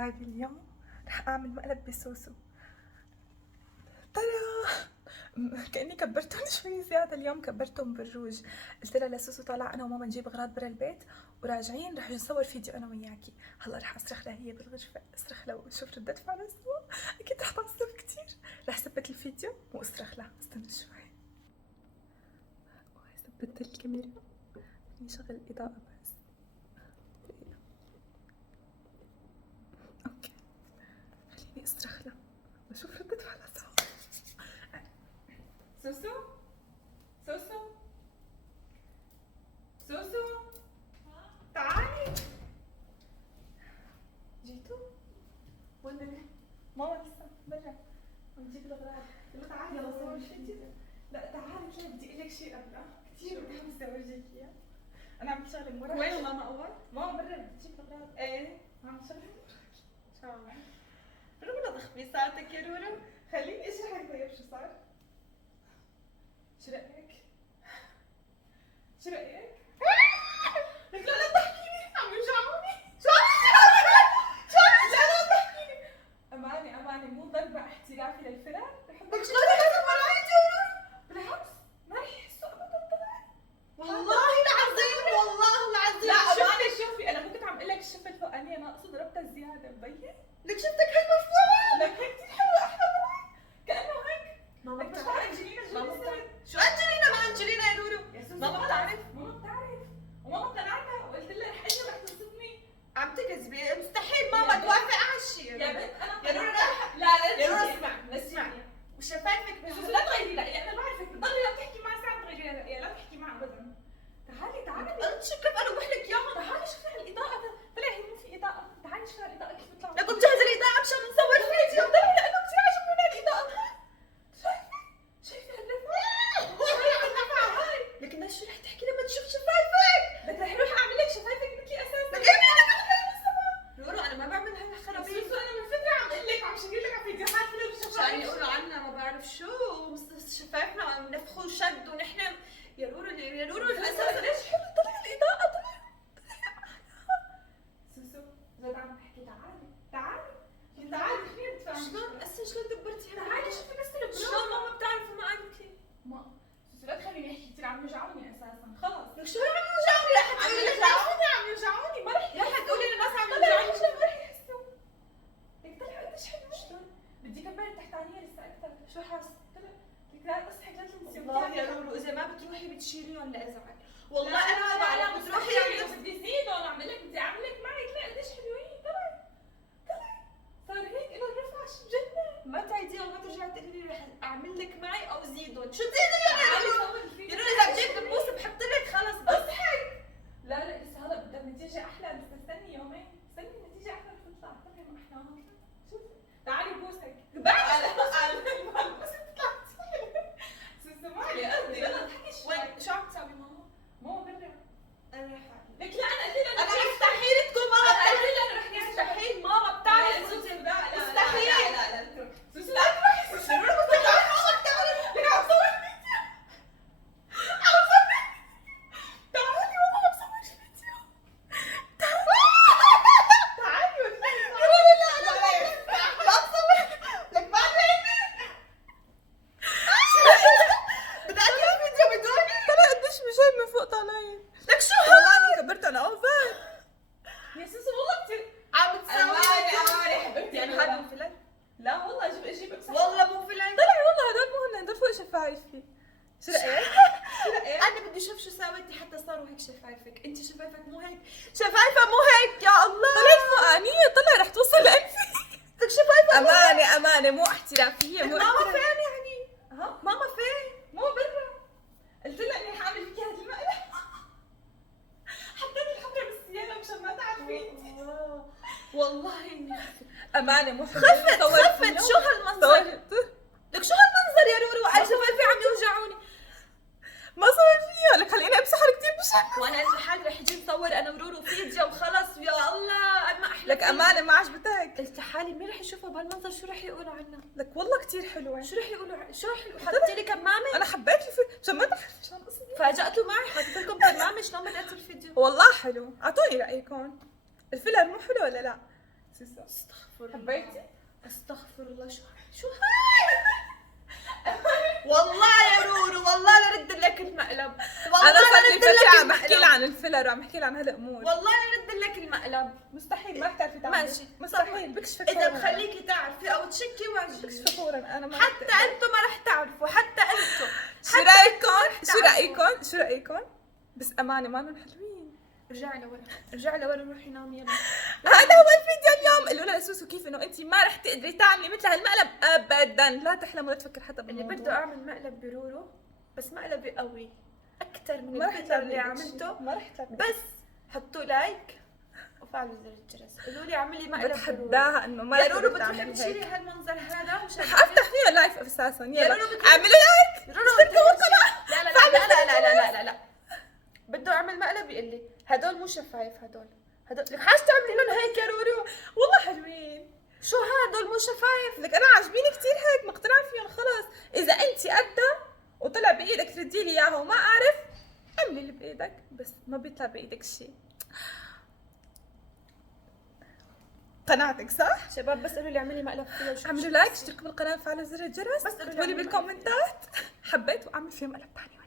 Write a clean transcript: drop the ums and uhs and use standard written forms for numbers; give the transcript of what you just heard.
حبايبي اليوم رح اعمل مقلب بسوسو. ترى كأني كبرتهم شوي زيادة، اليوم كبرتهم بالروج. قلت لها لسوسو طالعة انا وماما نجيب اغراض برا البيت وراجعين رح نصور فيديو انا وياكي. هلا رح اصرخ لها هي بالغرفة، اصرخ لها وشوف ردة فعلها سوا، اكيد رح تعصب كتير. رح ثبت الفيديو واصرخ لها، استنى شوي. ثبت الكاميرا، خليني شغل الإضاءة بس. اوكي خليني اصرخ لها وشوف ردة فعلها سوا. سوسو سوسو سوسو تعالي. جيتوا؟ وين ماما لسه برا عم تجيب الاغراض. يلا تعالي يلا صور الفيديو. لا تعالي كده بدي اقول لك شيء قبل كثير متحمسه اورجيك اياه. انا عم بشتغل مرة. وين ماما اول؟ ماما برا بدي تجيب الاغراض. ايه عم بشتغل ان شاء الله. رورو تخبيصاتك يا رورو. خليني اشرح لك طيب شو صار. شو رايك؟ شو رايك؟ لك لا تحكيني عم يوجعوني. شو لا تحكيني. اماني مو ضربة احترافي للفرق. لك شلون لازم مرايت يا رورو؟ بالعكس ما رح يحسوا ابدا طلع. والله العظيم والله العظيم. لا اماني شوفي انا مو كنت عم اقول لك الشفه الفوقانيه ناقصه ضربتها زياده مبين. لك شفتك هي مرفوعه. لك هيك كثير حلوه احلى طبعا. كانه هيك. ماما لك مش بتعرف. انجلينا ماما جولي بتعرف. شو انجلينا ما انجلينا يا رورو؟ ماما بتعرف. ماما بتعرف وماما قنعتها وقلت لها رح اجي رح تنصدمي. عم تكذبي مستحيل ماما توافق على هالشيء. يا بنت انا يا رورو لا يا رورو تجيبي. اسمع وشفايفك بس لا تغيري رأيي، انا بعرفك بتضلي لا تحكي معي ساعة تغيري رأيي، لا تحكي معي ابدا. تعالي انت شو كيف انا بروح لك اياهم؟ تعالي شوفي هالإضاءة، طلع هي مو في إضاءة، تعالي شوفي هالإضاءة كيف بتطلع. لك مجهزه الاذاعه مشان نصور فيديو. طلعي لأنه كثير عجبونا الإضاءة. شايفة هالرفعة هاي. لك الناس شو رح تحكي لما تشوف شفايفك؟ لك رح اروح اعمل لك شفايفك مثلي اساسا. لك ايه رورو انا ما بعمل هاي الخرابيط. سوسو انا من فترة عم اقول لك عم شكل لك على فيديوهات فيلم عشان الشفايف. يقولوا عنا ما بعرف شو شفايفنا عم نفخوا شد ونحن يا رورو الاساس ليش حلو طلع الإضاءة طلع. سوسو جد عم تحكي تعالي خلينا نتفاهم. شلون شلون دبرتي تعالي شوفي بس البرو. شلون ماما بتعرف ما قالت لي؟ ما سوسو لا تخليني احكي كثير عم يوجعوني اساسا خلص. لك شو عم يوجعوني؟ رح تقولي للناس عم يوجعوني ما رح رح تقولي للناس عم طلع يوجعوني. عشان ما رح يحسوا. لك طلع قديش حلو. شلون؟ بدي كبر التحتانية لسه اكثر. شو حاس؟ طلع لك لا اصحك لا تنسي. والله يا رورو اذا ما بتروحي بتشيليهم لازعل. والله انا بعرف بتروحي بس بدي زيدهم اعمل لك بدي اعمل لك معي طلع قديش حلوين. طلع صار هيك له الرفعة شو بجنن. ما تعيديها وما ترجعي تقولي لي رح اعمل لك معي او زيدهم. شو تزيدي يا رورو؟ يا رورو اذا بجيب دبوس بحط لك خلص بس. لا لسه هلا بدها النتيجة أحلى، بس استني يومين، استني النتيجة أحلى رح تطلع، طلعي ما أحلى هون. شوفي تعالي بوسك. بعد البوسة بتطلع كثير. سوسو معي قصدي يلا اضحكي شوي. وين شو عم تساوي ماما؟ ماما برا. انا رح اعمل. لك لا أنا قلت لها انا مستحيل تكون ماما أنا قلت بتعرف. لها أنا رح نعمل. مستحيل ماما بتعرف. مستحيل. لا تروح. سوسو لا تروحي. سوسو ماما بتعرف. لك عم صور فيديو. عم صور فيديو. تعالي والله عم صور فيديو. تعالي لك ما عليني. بدي اكل فيديو بدوني. طلع قديش بشايف من فوق طالعين. لك شو والله انا كبرت انا اوفر. يا سوسو والله كثير عم تساوي أماني حبيبتي يعني أنا هذا والله. مو فيلم؟ لا والله اجيب والله مو فيلم. طلع والله هدول مو هن هدول فوق شفايفي. شو رايك؟ شو رايك؟ انا بدي اشوف شو سويتي حتى صاروا هيك شفايفك. انت شفايفك مو هيك. شفايفها مو هيك يا الله. طلعت فوقانية طلع رح توصل لأنفي. لك شفايفها مو هيك. أمانة مو احترافية مو ماما احترافية. فين يعني؟ ها؟ ماما فين؟ مو برا. قلت لها اني حاعمل فيكي هذا المقلب. حطيت الحبرة بالسيارة مشان ما تعرفي انتي. والله اني خفت. أمانة مو خفت شو هالمنظر؟ لك شو هالمنظر يا رورو؟ وعلى شفايفي عم يوجعوني. ما صورت فيها لك خليني امسحها كثير بشع. وانا لحالي رح اجي نصور انا ورورو فيديو وخلص يا الله ما احلى. لك أمانة ما عجبتك. قلت لحالي مين رح يشوفها بهالمنظر شو رح يقولوا عنا؟ لك والله كثير حلوة. شو رح يقولوا شو رح حطيتي لي كمامه؟ أنا حبيت الفيديو مشان ما تعرفي شو قصدي. فاجأتوا معي حطيت لكم كمامه شلون بدأت الفيديو؟ والله حلو، اعطوني رايكم. الفيلم مو حلو ولا لا؟ سوسو استغفر الله. حبيتي؟ استغفر الله. شو هاي؟ والله يا رورو والله لرد لك المقلب. والله انا صار لي لرد لك فتره عم احكي المقلب. لها عن الفيلر وعم احكي لها عن هالامور. والله لرد لك المقلب. مستحيل ما رح تعرفي تعملي. ماشي مستحيل بكشفك اذا فورا. بخليكي تعرفي او تشكي وجهي. بكشفك فورا انا ما حتى انتم ما رح تعرفوا. حتى انتم. شو رايكم شو رايكم بس امانه ما انهم حلوين. رجعي لورا روحي نامي يلا. هذا هو الفيديو اليوم. قولوا لها لسوسو كيف انه انت ما رح تقدري تعملي مثل هالمقلب ابدا. لا تحلم ولا تفكر حتى اللي بالموضوع. بده اعمل مقلب برورو بس مقلبي قوي اكثر من ما رح الفيديو اللي تعملي شي. عملته. ما رح تعملي بس حطوا لايك وفعلوا زر الجرس. قولوا لي اعملي مقلب برورو. بتحداها انه ما يا رح رورو تقدر بتروحي تعملي تشيلي هيك. هالمنظر هذا مشان رح افتح فيها لايف اساسا. يلا رورو بتروحي- اعملوا لايك. رورو اشتركوا بالقناه. لا لا لا لا لا لا لا لا بده اعمل مقلب يقول لي هدول مو شفايف. هدول لك حاج تعملي لون هيك يا رورو. والله حلوين. شو هدول مو شفايف. لك انا عاجبيني كثير هيك مقتنعه فيهم. خلص اذا انت قدها وطلع بايدك تردي لي اياها وما اعرف اعملي اللي بايدك بس ما بيطلع بايدك شيء. قناعتك صح؟ شباب بس قولوا لي اعملي مقلب فيها وشو اعملوا لايك اشتركوا بالقناه وفعلوا زر الجرس. بس قولوا لي اكتبوا لي اعملي بالكومنتات حبيت واعمل فيهم مقلب ثاني.